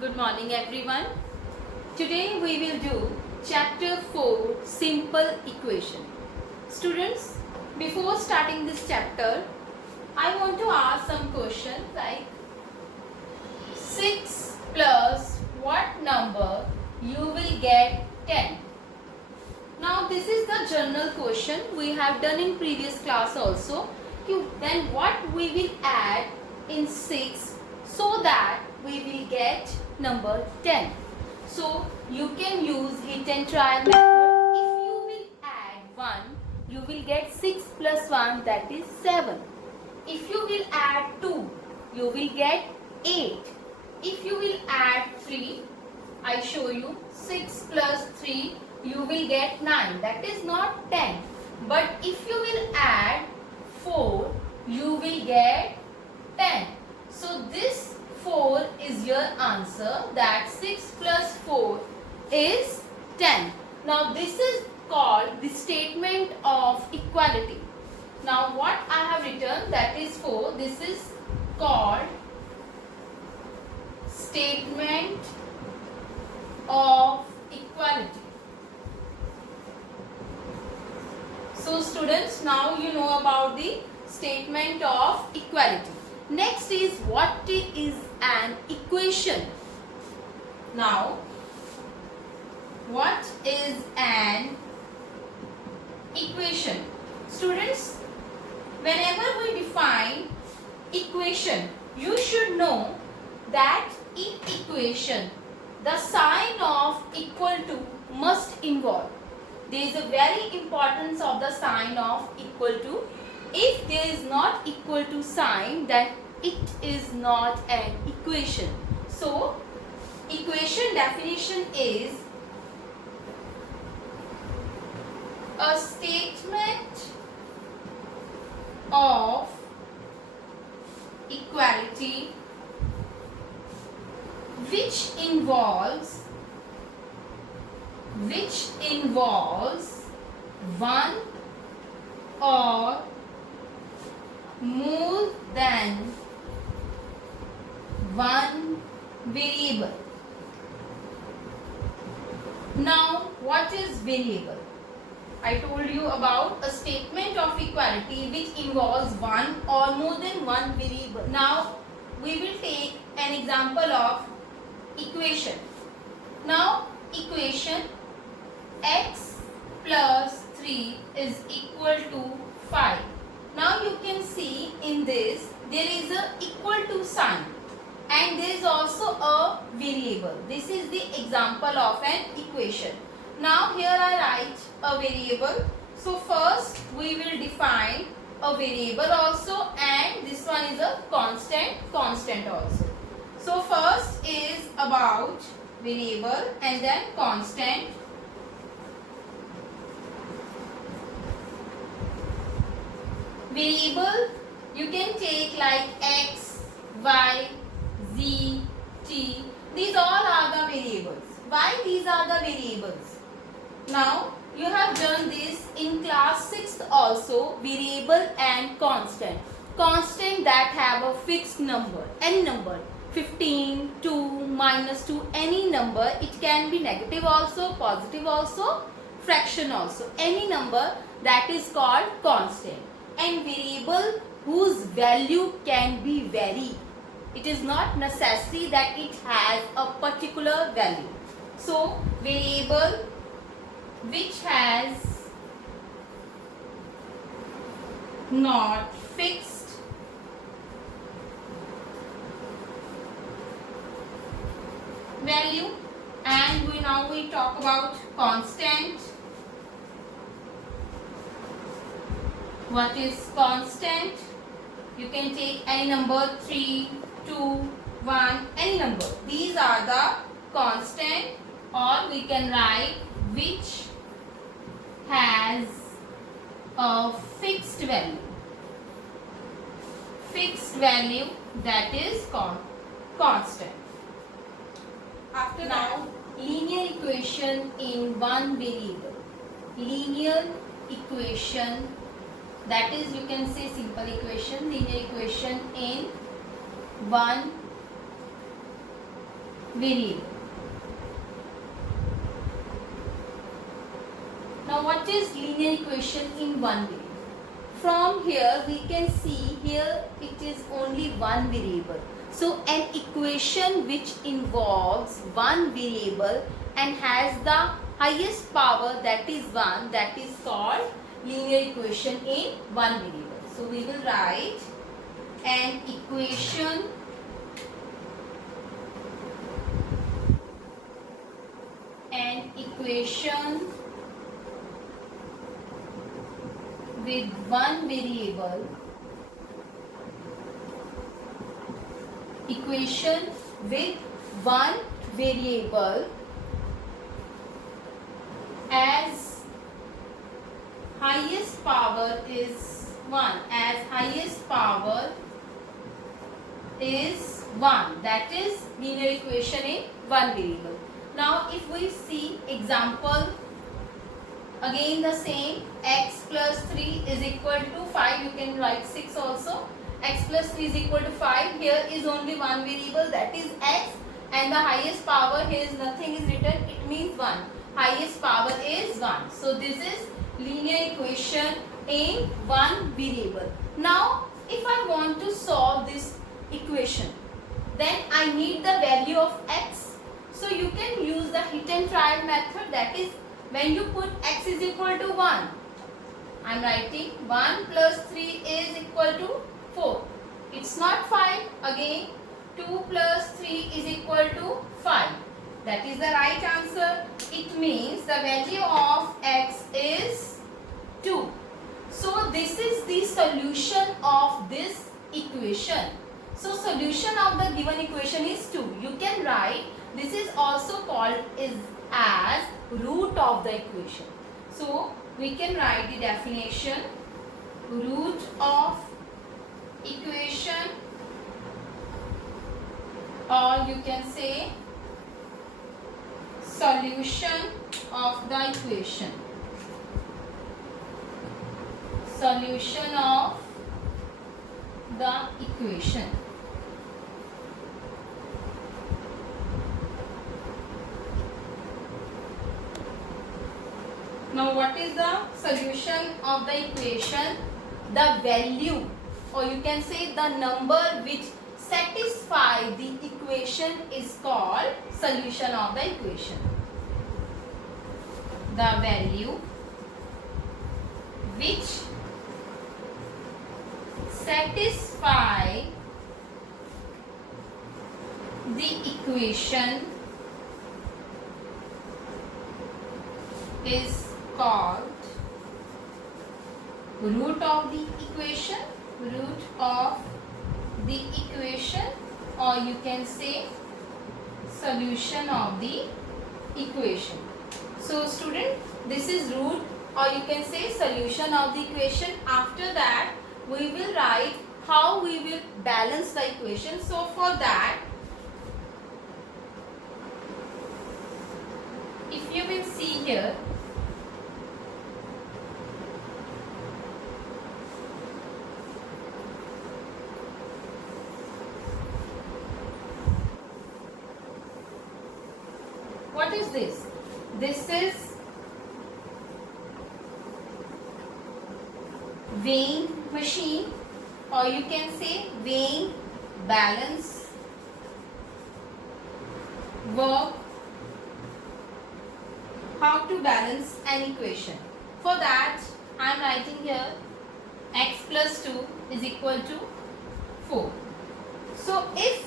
Good morning everyone. Today we will do chapter 4 simple equation. Students, before starting this chapter, I want to ask some question like 6 plus what number you will get 10. Now this is the general question we have done in previous class also. Then what we will add in 6 so that we will get number 10. So you can use hit and try method. If you will add 1, you will get 6 plus 1, that is 7. If you will add 2, you will get 8. If you will add 3, I show you 6 plus 3, you will get 9. That is not 10. But if you will add 4, you will get 10. So this 4 is your answer, that 6 plus 4 is 10. Now this is called the statement of equality. Now what I have written, that is 4. This is called statement of equality. So students, now you know about the statement of equality. Next is what is an equation. Now, what is an equation? Students, whenever we define equation, you should know that in equation, the sign of equal to must involve. There is a very importance of the sign of equal to. If there is not equal to sign, then it is not an equation. So, equation definition is a statement of equality which involves one or more than one variable. Now, what is variable? I told you about a statement of equality which involves one or more than one variable. Now, we will take an example of equation. Now, equation x plus 3 is equal to 5. Now you can see in this there is a equal to sign and there is also a variable. This is the example of an equation. Now here I write a variable. So first we will define a variable also, and this one is a constant also. So first is about variable and then constant. Variable you can take like x, y, z, t. These all are the variables. Why these are the variables? Now you have done this in class 6th also, variable and constant. Constant that have a fixed number, any number, 15, 2, minus 2, any number. It can be negative also, positive also, fraction also. Any number that is called constant. And variable whose value can be varied. It is not necessary that it has a particular value. So, variable which has not fixed value. And now we talk about constant. What is constant? You can take any number, 3, 2, 1, any number. These are the constant, or we can write which has a fixed value. Fixed value, that is called constant. After now, linear equation in one variable. Linear equation, that is, you can say simple equation, linear equation in one variable. Now what is linear equation in one variable? From here we can see here it is only one variable. So an equation which involves one variable and has the highest power, that is 1, that is called linear equation in one variable. So we will write an equation with one variable, as highest power is 1, that is linear equation in one variable. Now if we see example, again the same, x plus 3 is equal to 5, you can write 6 also. X plus 3 is equal to 5, here is only one variable, that is x, and the highest power, here is nothing is written, it means 1. Highest power is 1. So this is linear equation in one variable. Now if I want to solve this equation, then I need the value of x. So you can use the hit and trial method, that is when you put x is equal to 1, I am writing 1 plus 3 is equal to 4. It's not 5. Again 2 plus 3 is equal to 5. That is the right answer. It means the value of x is 2. So this is the solution of this equation. So solution of the given equation is 2. You can write, this is also called as root of the equation. So we can write the definition, root of equation, or you can say solution of the equation. Solution of the equation. Now what is the solution of the equation? The value, or you can say the number which satisfy the equation is called solution of the equation. The value which satisfy the equation is called root of the equation, or you can say solution of the equation. So student, this is root, or you can say solution of the equation. After that we will write how we will balance the equation. So for that, if you will see here, what is this? This is weighing machine, or you can say weighing balance work. How to balance an equation? For that I am writing here x plus 2 is equal to 4. So if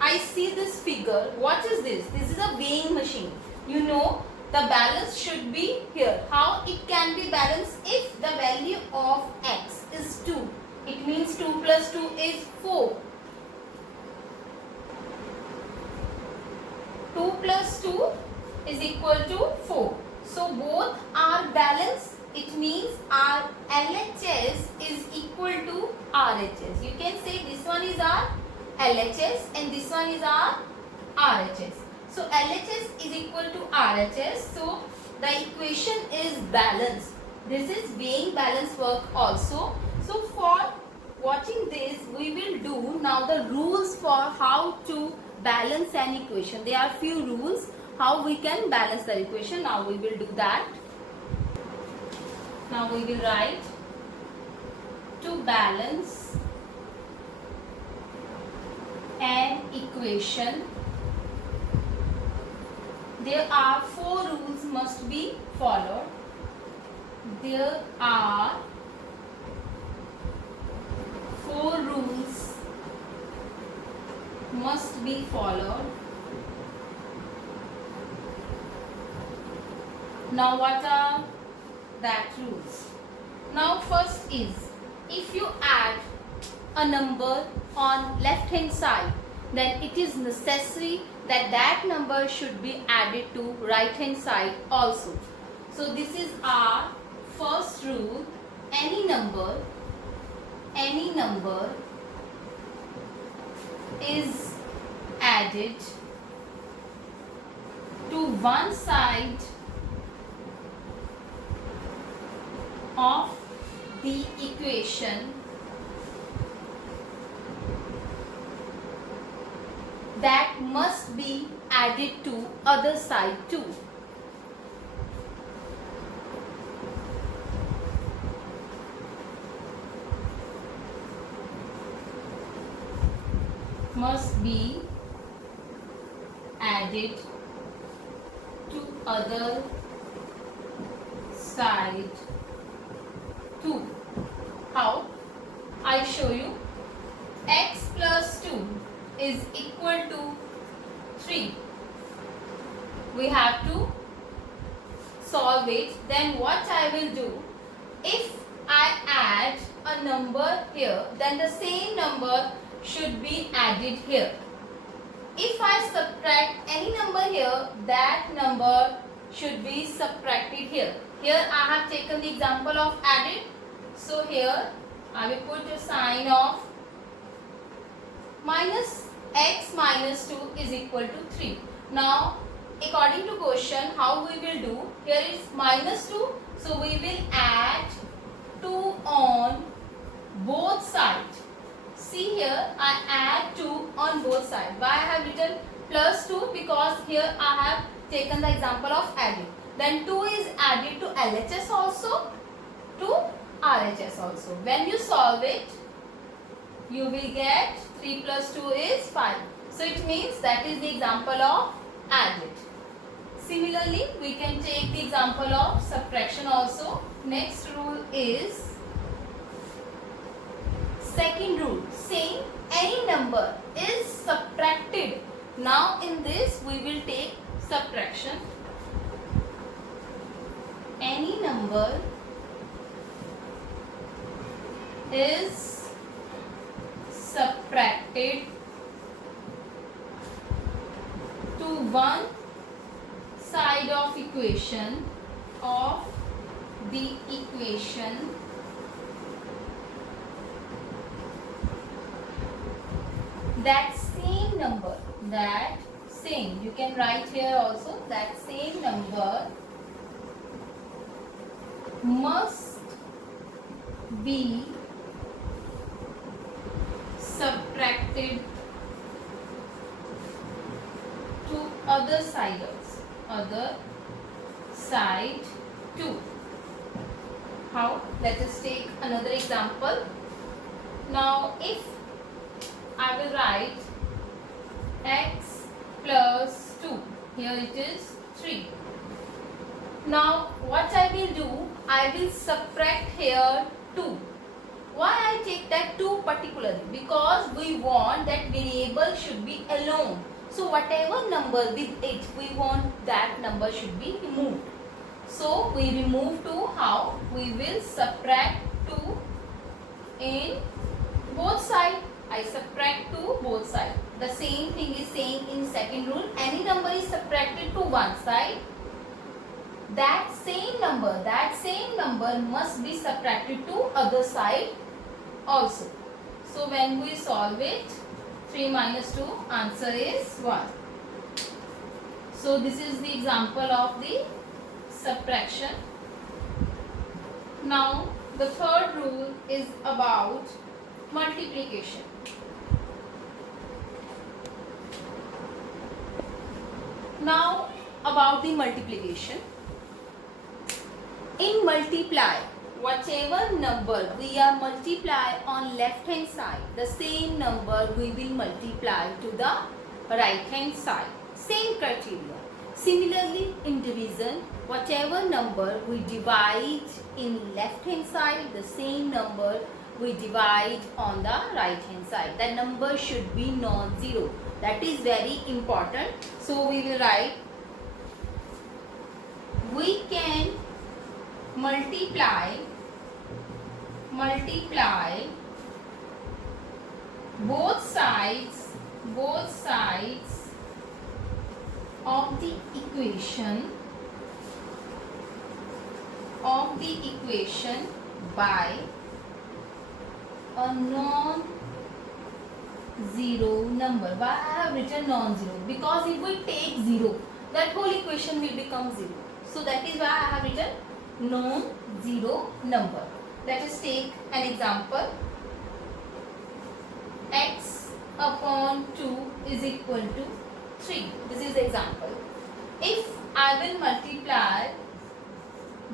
I see this figure, what is this? This is a weighing machine. You know the balance should be here. How it can be balanced? If the value of x is 2, it means 2 plus 2 is 4. 2 plus 2 is equal to 4. So both are balanced. It means our LHS is equal to RHS. You can say this one is our LHS and this one is our RHS. So LHS is equal to RHS. So the equation is balanced. This is weighing balance work also. So for watching this, we will do now the rules for how to balance an equation. There are few rules how we can balance the equation. Now we will do that. Now we will write to balance an equation. There are 4 rules must be followed. There are 4 rules must be followed. Now what are that rules? Now first is, if you add a number on left hand side, then it is necessary that that number should be added to right hand side also. So this is our first rule. Any number is added to one side of the equation that must be added to other side too. Must be added to other side too. How? I show you. X plus 2 is equal to 3. We have to solve it. Then what I will do, if I add a number here, then the same number should be added here. If I subtract any number here, that number should be subtracted here. Here I have taken the example of added. So here I will put a sign of minus x minus 2 is equal to 3. Now according to question, how we will do, here is minus 2. So we will add 2 on both sides. See here, I add 2 on both sides. Why I have written plus 2? Because here I have taken the example of adding. Then 2 is added to LHS also, to RHS also. When you solve it, you will get 3 plus 2 is 5. So it means that is the example of added. Similarly, we can take the example of subtraction also. Next rule is second rule, saying any number is subtracted. Now in this we will take subtraction. Any number is subtracted to one side of equation of the equation that same number, that same, you can write here also, that same number must be subtracted to other side too. How? Let us take another example. Now if I will write x plus 2, here it is 3. Now what I will do, I will subtract here 2. Why I take that 2 particularly? Because we want that variable should be alone. So whatever number with it, we want that number should be removed. So we remove 2. How? We will subtract 2 in both sides. I subtract 2 both sides. The same thing is saying in second rule. Any number is subtracted to one side, that same number must be subtracted to other side also. So when we solve it, 3 minus 2, answer is 1. So this is the example of the subtraction. Now the third rule is about multiplication. Now about the multiplication. In multiply, whatever number we are multiply on left hand side, the same number we will multiply to the right hand side. Same criteria. Similarly, in division, whatever number we divide in left hand side, the same number we divide on the right hand side. That number should be non-zero. That is very important. So we will write, we can multiply both sides of the equation by a non-zero number. Why I have written non-zero? Because if we take 0, that whole equation will become 0. So that is why I have written non-zero number. Let us take an example. X upon 2 is equal to 3. This is the example. If I will multiply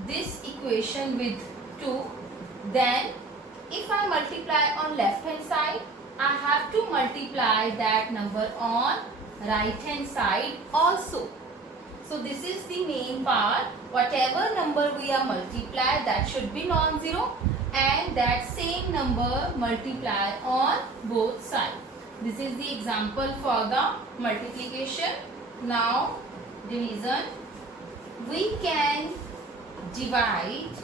this equation with 2, then if I multiply on left hand side, I have to multiply that number on right hand side also. So this is the main part. Whatever number we are multiply, that should be non-zero, and that same number multiply on both sides. This is the example for the multiplication. Now division. We can divide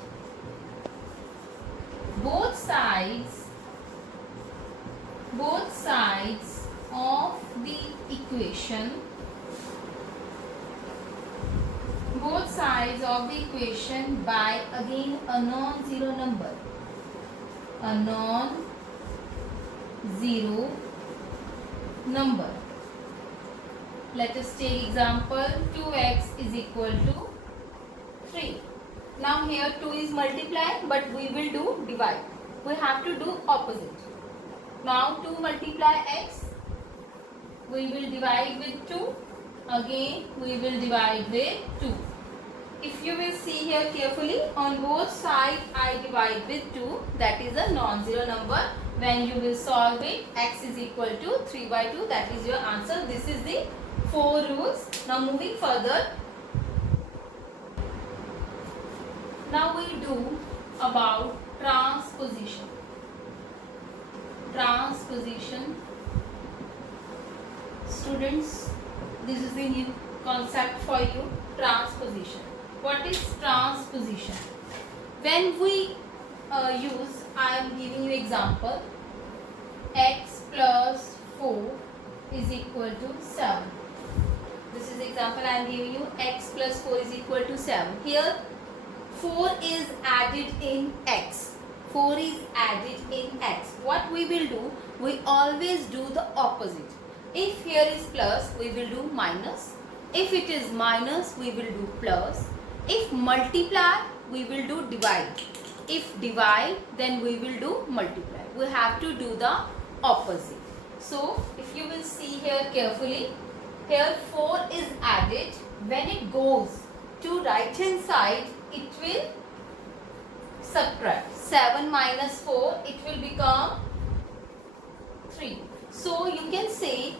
both sides of the equation by again a non-zero number. Let us take example. 2x is equal to 3. Now here 2 is multiplied, but we will do divide. We have to do opposite. Now 2 multiply x, we will divide with 2. Again we will divide with 2. If you will see here carefully, on both sides I divide with 2. That is a non-zero number. When you will solve it, x is equal to 3 by 2. That is your answer. This is the 4 rules. Now moving further. Now we do about transposition. Students, this is the new concept for you. Transposition. What is transposition? When we use, I am giving you example. X plus 4 is equal to 7. This is example I am giving you. X plus 4 is equal to 7. Here 4 is added in x. 4 is added in x. What we will do? We always do the opposite. If here is plus, we will do minus. If it is minus, we will do plus. If multiply, we will do divide. If divide, then we will do multiply. We have to do the opposite. So, if you will see here carefully, here 4 is added. When it goes to right hand side, it will subtract. 7 minus 4, it will become 3. So you can say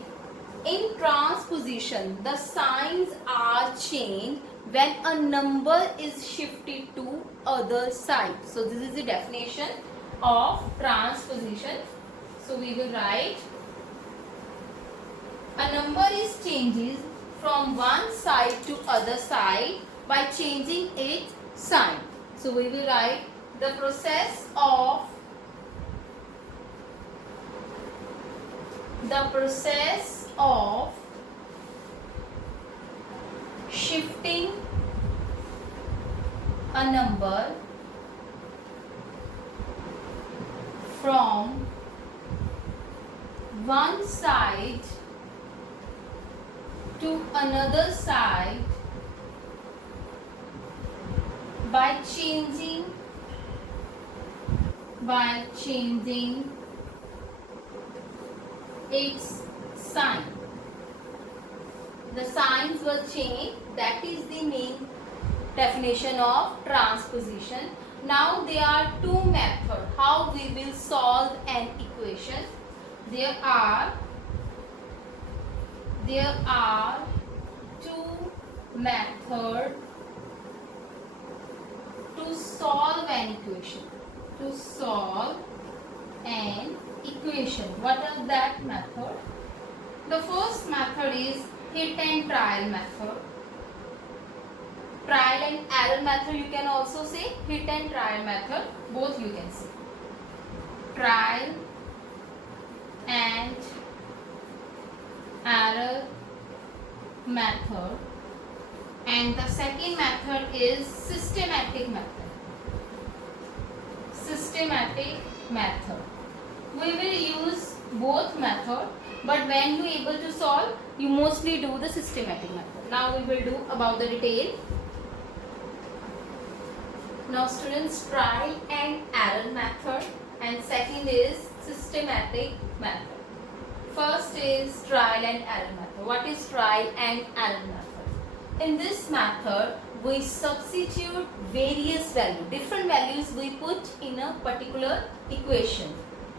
in transposition the signs are changed when a number is shifted to other side. So this is the definition of transposition. So we will write, a number is changes from one side to other side by changing its sign. So we will write the process of shifting a number from one side to another side by changing its sign. the signs were changed. That is the main definition of transposition. Now there are two methods how we will solve an equation. There are two methods to solve an equation. To solve an equation. What is that method? The first method is hit and trial method. Trial and error method you can also say. Hit and trial method, both you can say. Trial and error method. And the second method is systematic method. Systematic method. We will use both method, but when you able to solve, you mostly do the systematic method. Now we will do about the detail. Now students, trial and error method, and second is systematic method. First is trial and error method. What is trial and error method? In this method, we substitute various values, different values we put in a particular equation.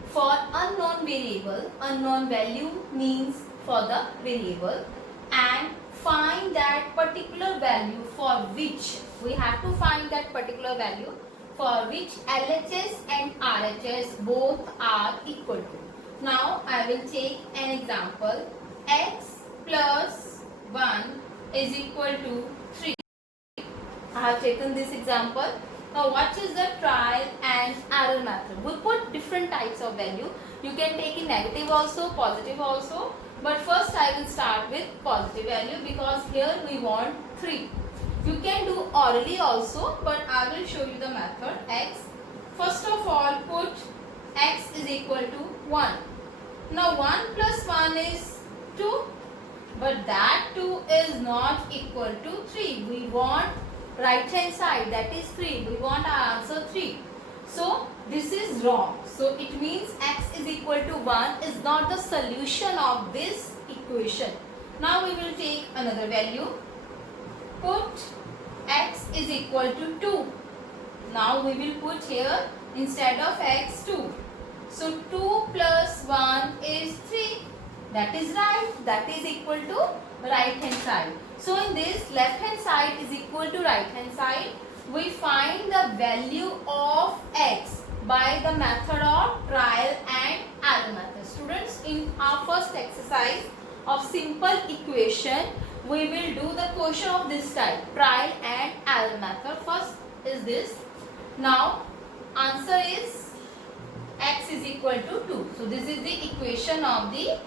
For unknown variable, unknown value means for the variable, and find that particular value for which we have to find that particular value for which LHS and RHS both are equal to. Now I will take an example. X plus 1 is equal to 3. I have taken this example. Now what is the trial and error method? We put different types of value. You can take in negative also, positive also. But first I will start with positive value because here we want 3. You can do orally also, but I will show you the method. X. First of all, put x is equal to 1. Now 1 plus 1 is 2. But that 2 is not equal to 3. We want right hand side, that is 3. We want our answer 3. So this is wrong. So it means x is equal to 1 is not the solution of this equation. Now we will take another value. Put x is equal to 2. Now we will put here instead of x 2. So 2 plus 1 is 3. That is right. That is equal to right hand side. So in this, left hand side is equal to right hand side. We find the value of x by the method of trial and error method. Students, in our first exercise of simple equation, we will do the question of this type, trial and error method. First is this. Now answer is x is equal to 2. So this is the equation of the,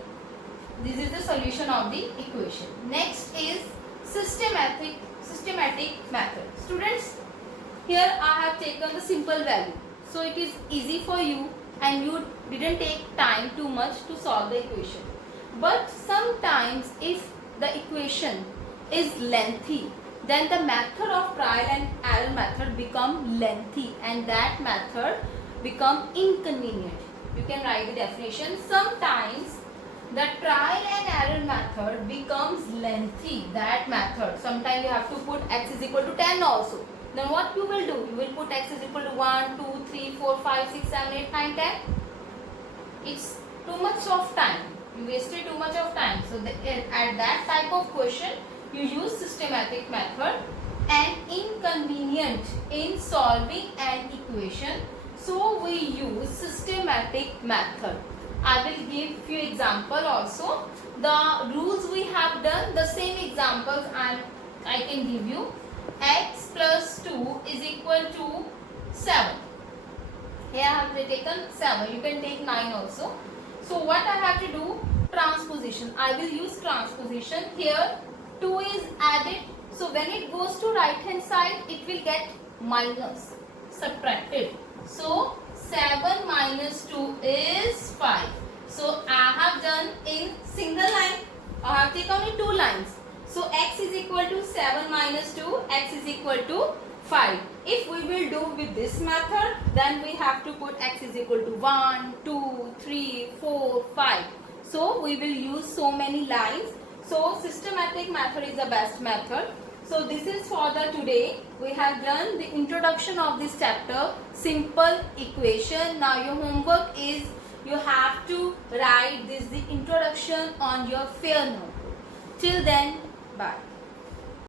this is the solution of the equation. Next is systematic method. Students, here I have taken the simple value. So it is easy for you and you didn't take time too much to solve the equation. But sometimes if the equation is lengthy, then the method of trial and error method become lengthy and that method become inconvenient. You can write the definition. Sometimes the trial and error method becomes lengthy, that method. Sometimes you have to put x is equal to 10 also. Then what you will do? You will put x is equal to 1, 2, 3, 4, 5, 6, 7, 8, 9, 10. It's too much of time. You wasted too much of time. So at that type of question, you use systematic method and inconvenient in solving an equation. So we use systematic method. I will give few example also. The rules we have done, the same examples I can give you. X plus 2 is equal to 7. Here I have taken 7. You can take 9 also. So what I have to do? Transposition. I will use transposition. Here 2 is added. So when it goes to right hand side, it will get minus, subtracted. So 7 minus 2 is 5. So I have done in single line. I have taken only 2 lines. So x is equal to 7 minus 2, x is equal to 5. If we will do with this method, then we have to put x is equal to 1, 2, 3, 4, 5. So we will use so many lines. So systematic method is the best method. So this is for the today. We have done the introduction of this chapter, simple equation. Now your homework is you have to write this the introduction on your fair note. Till then, bye.